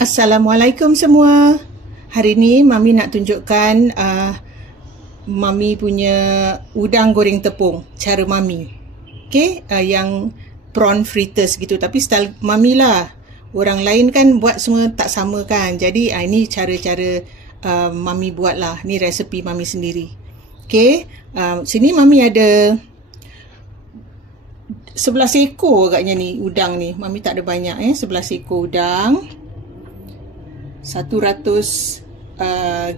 Assalamualaikum semua. Hari ni Mami nak tunjukkan Mami punya udang goreng tepung, cara Mami. Okay, yang prawn fritters gitu, tapi style Mami lah. Orang lain kan buat semua tak sama kan. Jadi ini cara-cara Mami buat lah. Ni resepi Mami sendiri. Okay, sini Mami ada 11 ekor agaknya ni udang ni. Mami tak ada banyak 11 ekor udang. 100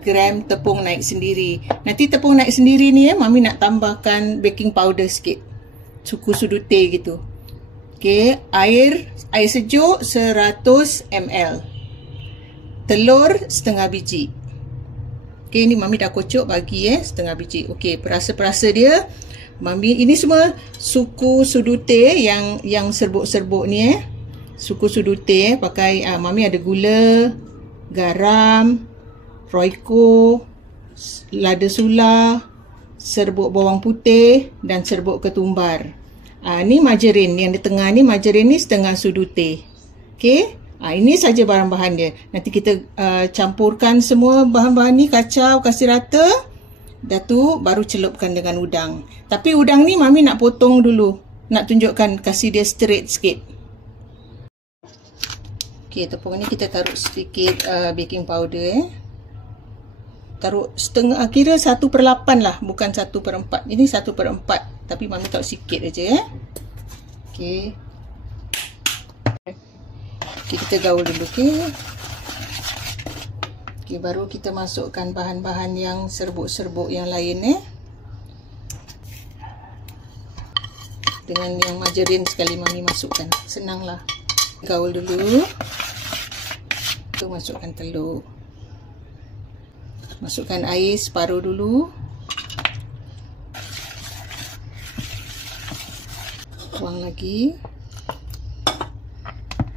gram tepung naik sendiri. Nanti tepung naik sendiri ni Mami nak tambahkan baking powder sikit, suku sudu teh gitu. Okay, air sejuk 100 ml, telur setengah biji. Okay, ni Mami dah kocok bagi setengah biji. Okay, perasa-perasa dia Mami, ini semua suku sudu teh yang serbuk-serbuk ni suku sudu teh pakai. Mami ada gula, garam, royco, lada sula, serbuk bawang putih dan serbuk ketumbar. Ni margarin yang di tengah ni, margarin ni setengah sudu teh. Okey, ini saja bahan-bahan dia. Nanti kita campurkan semua bahan-bahan ni, kacau, kasih rata. Dah tu baru celupkan dengan udang. Tapi udang ni Mami nak potong dulu, nak tunjukkan, kasih dia straight sikit. Okay, tepung ni kita taruh sedikit baking powder taruh setengah, kira 1/8 lah, bukan 1/4. Ini 1/4, tapi Mami taruh sikit aja Okay. Okay, kita gaul dulu. Okay, baru kita masukkan bahan-bahan yang serbuk-serbuk yang lain dengan yang margarin sekali Mami masukkan. Senanglah. Gaul dulu. Tu masukkan telur. Masukkan air separuh dulu. Tuang lagi.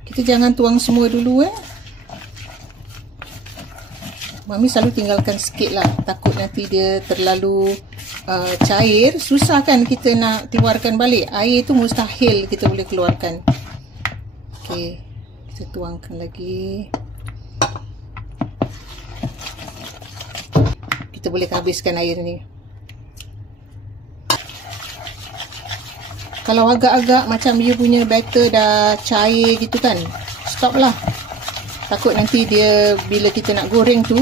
Kita jangan tuang semua dulu Mami selalu tinggalkan sikit lah. Takut nanti dia terlalu cair. Susah kan kita nak keluarkan balik. Air tu mustahil kita boleh keluarkan. Okay, kita tuangkan lagi. Kita boleh habiskan air ni. Kalau agak-agak macam dia punya batter dah cair gitu kan, stop lah. Takut nanti dia bila kita nak goreng tu,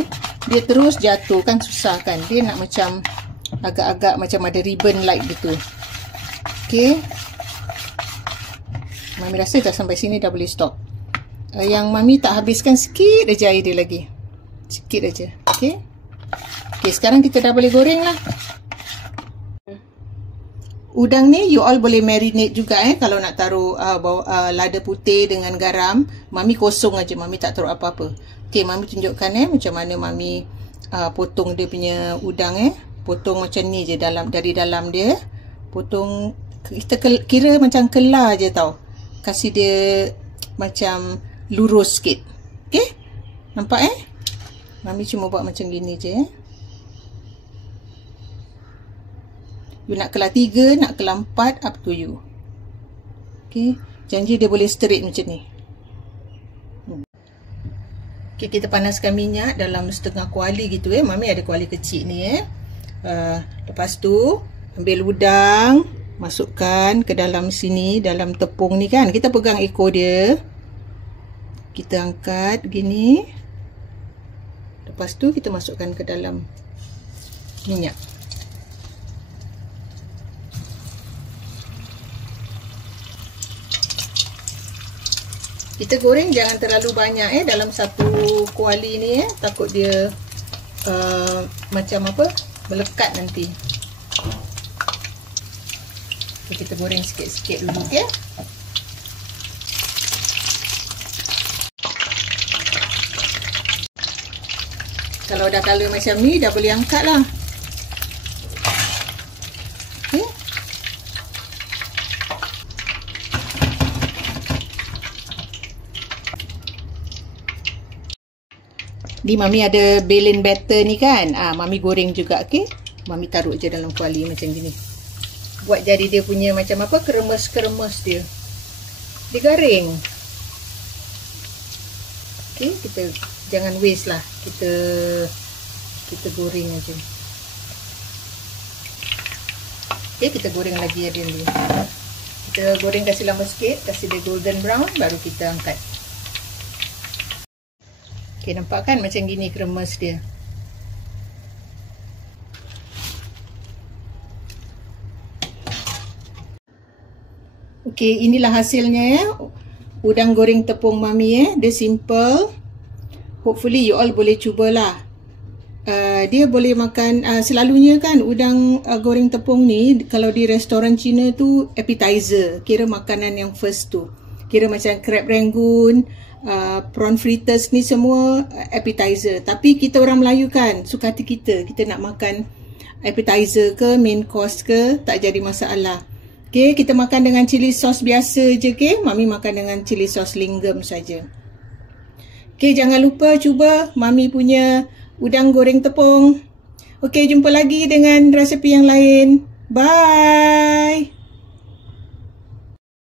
dia terus jatuh kan, susah kan. Dia nak macam agak-agak macam ada ribbon like gitu. Okay, Mami rasa dah sampai sini dah boleh stop. Yang Mami tak habiskan, sikit aja air dia lagi. Sikit aja. Okay. Okay, sekarang kita dah boleh goreng lah. Udang ni you all boleh marinate juga kalau nak taruh lada putih dengan garam. Mami kosong aja, Mami tak taruh apa-apa. Okay, Mami tunjukkan macam mana Mami potong dia punya udang Potong macam ni je dari dalam dia. Potong, kita kira macam kelar je tau. Kasih dia macam lurus sikit. Okay, nampak Mami cuma buat macam gini je You nak kelar 3, nak kelar 4, up to you. Okay, janji dia boleh straight macam ni. Okay, kita panaskan minyak dalam setengah kuali gitu Mami ada kuali kecil ni Lepas tu ambil udang, masukkan ke dalam sini, dalam tepung ni kan. Kita pegang ekor dia, kita angkat gini. Lepas tu kita masukkan ke dalam minyak. Kita goreng jangan terlalu banyak dalam satu kuali ni takut dia macam apa, melekat nanti. Okay, kita goreng sikit-sikit dulu Kalau dah color macam ni, dah boleh angkat lah. Okay. Ni Mami ada belen batter ni kan. Mami goreng juga. Okay, Mami taruh je dalam kuali macam gini. Buat jadi dia punya macam apa, keremes-keremes dia. Dia garing. Okay, kita jangan waste lah. Kita goreng aja. Okay, kita goreng lagi ada dulu. Kita goreng kasih lama sikit, kasih dia golden brown, baru kita angkat. Okay, nampak kan macam gini kremes dia. Okay, inilah hasilnya ya. Udang goreng tepung mami dia simple. Hopefully you all boleh cubalah. Dia boleh makan selalunya kan udang goreng tepung ni kalau di restoran Cina tu appetizer, kira makanan yang first tu. Kira macam crab rangoon, prawn fritters ni semua appetizer. Tapi kita orang Melayu kan, suka hati kita nak makan appetizer ke main course ke, tak jadi masalah. Okay, kita makan dengan cili sauce biasa je. Okay, mami makan dengan cili sauce lingam saja. Okay, jangan lupa cuba mami punya udang goreng tepung. Okay, jumpa lagi dengan resepi yang lain. Bye.